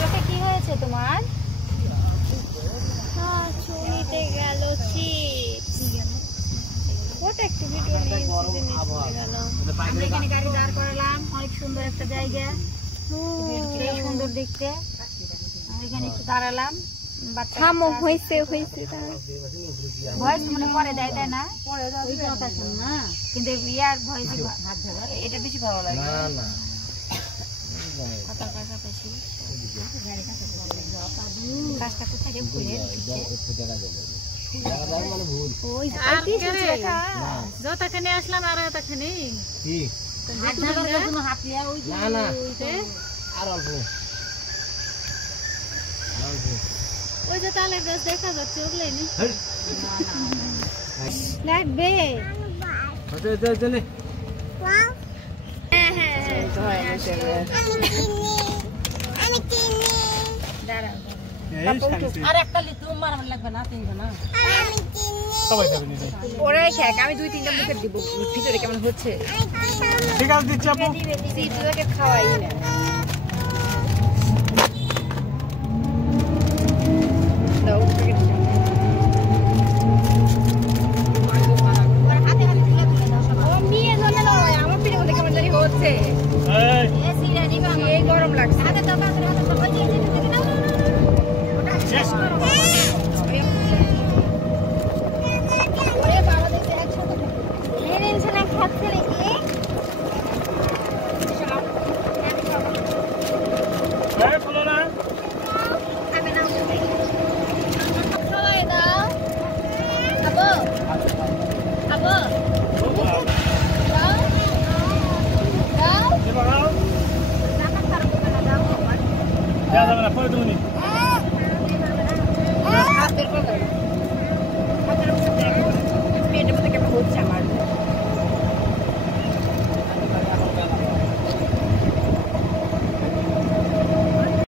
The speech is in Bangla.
চোখে কি হয়েছে তোমার? চুরিতে গেল চিপস। ওটা একটু ভিডিও নিয়ে গেল। আমরা এখানে গাড়ি দাঁড় করালাম, অনেক সুন্দর একটা জায়গা, সুন্দর দেখতে। আমরা এখানে একটু দাঁড়ালাম। ভয়েস মনে পরে দেয়, তাই না? কিন্তু ইয়ার ভয়েস এটা বেশি ভালো লাগে। যতখানে আসলাম আর এতখানে ওই যে তালের গাছ দেখা যাচ্ছে, ওগুলাই লাগবে। ওরাই খাক, আমি 2-3টা মুখে দিব, ভিতরে কেমন হচ্ছে ঠিক আছে দিচ্ছি আপু। খাওয়াই না গরম লাগছে। Ya,